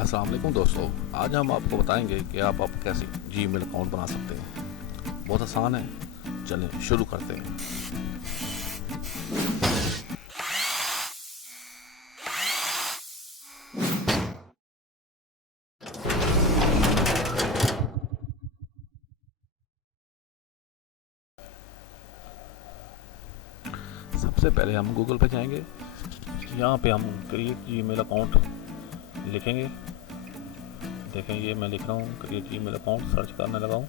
अस्सलाम वालेकुम दोस्तों, आज हम आपको बताएंगे कि आप कैसे जीमेल अकाउंट बना सकते हैं। बहुत आसान है, चलें शुरू करते हैं। सबसे पहले हम गूगल पे जाएंगे। यहाँ पे हम क्रिएट जीमेल अकाउंट लिखेंगे। देखें, ये मैं लिख रहा हूँ क्रिएट जीमेल अकाउंट, सर्च करने लगा हूँ,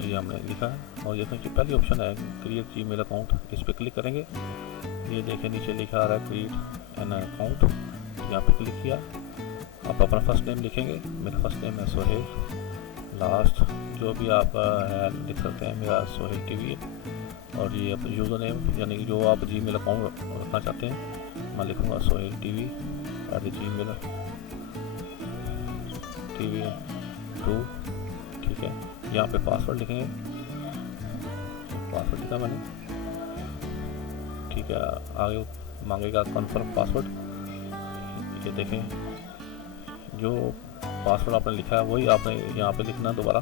ये हमने लिखा है। और ये देखिए पहली ऑप्शन है क्रिएट जीमेल अकाउंट, इस पर क्लिक करेंगे। ये देखें नीचे लिखा आ रहा है क्रिएट एन अकाउंट, यहाँ पे क्लिक किया। आप अपना फर्स्ट नेम लिखेंगे। मेरा फर्स्ट नेम है सोहेल, लास्ट जो भी आप लिख सकते हैं, मेरा सोहेल टीवी है। और ये अपना यूज़र नेम यानी कि जो आप जीमेल अकाउंट रखना चाहते हैं, मैं लिखूँगा सोहेल टीवी @gmail TV 2। ठीक है, यहाँ पे पासवर्ड लिखेंगे। पासवर्ड लिखा मैंने। ठीक है, आगे मांगेगा कन्फर्म पासवर्ड। ये देखें, जो पासवर्ड आपने लिखा है वही आपने यहाँ पे लिखना है दोबारा।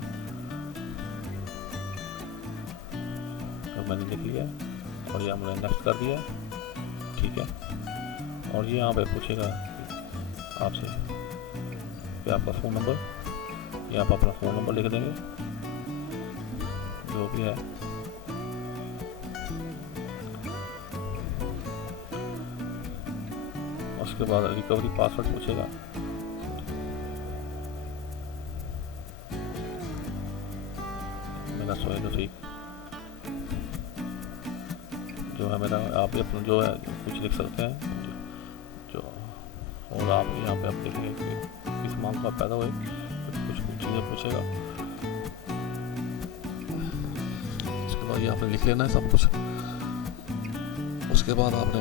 तो मैंने लिख लिया और ये हमने नेक्स्ट कर दिया। ठीक है, और ये यहाँ पे पूछेगा आपसे कि आपका फ़ोन नंबर, यहाँ पर अपना फ़ोन नंबर लिख देंगे जो भी है। उसके बाद रिकवरी पासवर्ड पूछेगा। मेरा सोहेल रफीक जो है मेरा, आप अपना जो है कुछ लिख सकते हैं जो। और आप यहाँ पे आप देखेंगे कि किस मांग का पैदा हुए, कुछ चीज़ें पूछेगा। उसके बाद ये आपने लिख लेना है सब कुछ। उसके बाद आपने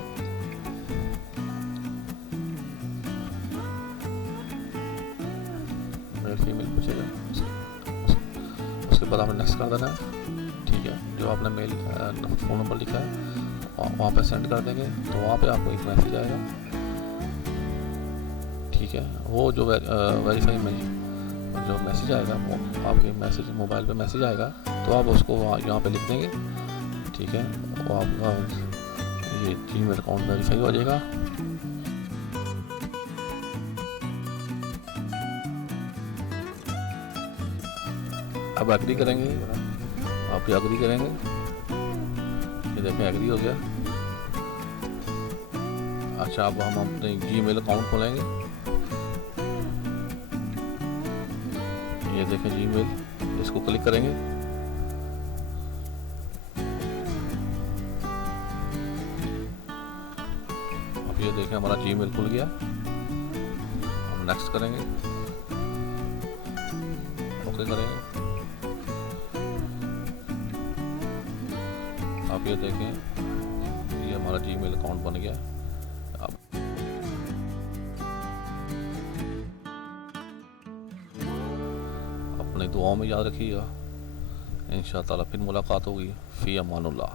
मेल फीमेल पूछेगा। उसके बाद आपने नेक्स्ट कर देना है। ठीक है, जो आपने मेल फ़ोन नंबर लिखा है वहाँ पे सेंड कर देंगे, तो वहाँ पे आपको एक मैसेज आएगा। ठीक है, वो जो वेरीफाई में जो मैसेज आएगा, वो आपके मैसेज मोबाइल पे मैसेज आएगा, तो आप उसको यहाँ पे लिख देंगे। ठीक है, वो आपका ये जीमेल अकाउंट वेरीफाई हो जाएगा। अब एग्री करेंगे, आप एग्री करेंगे। ये देखें एग्री हो गया। अच्छा, अब हम अपने जीमेल अकाउंट खोलेंगे। ये देखें जीमेल, इसको क्लिक करेंगे। अब ये देखें हमारा जीमेल खुल गया। हम नेक्स्ट करेंगे, ओके करेंगे। आप ये देखें, ये हमारा जीमेल अकाउंट बन गया। अब अपने दुआओं में याद रखिएगा। इंशाअल्लाह फिर मुलाकात होगी। फ़ी अमानुल्लाह।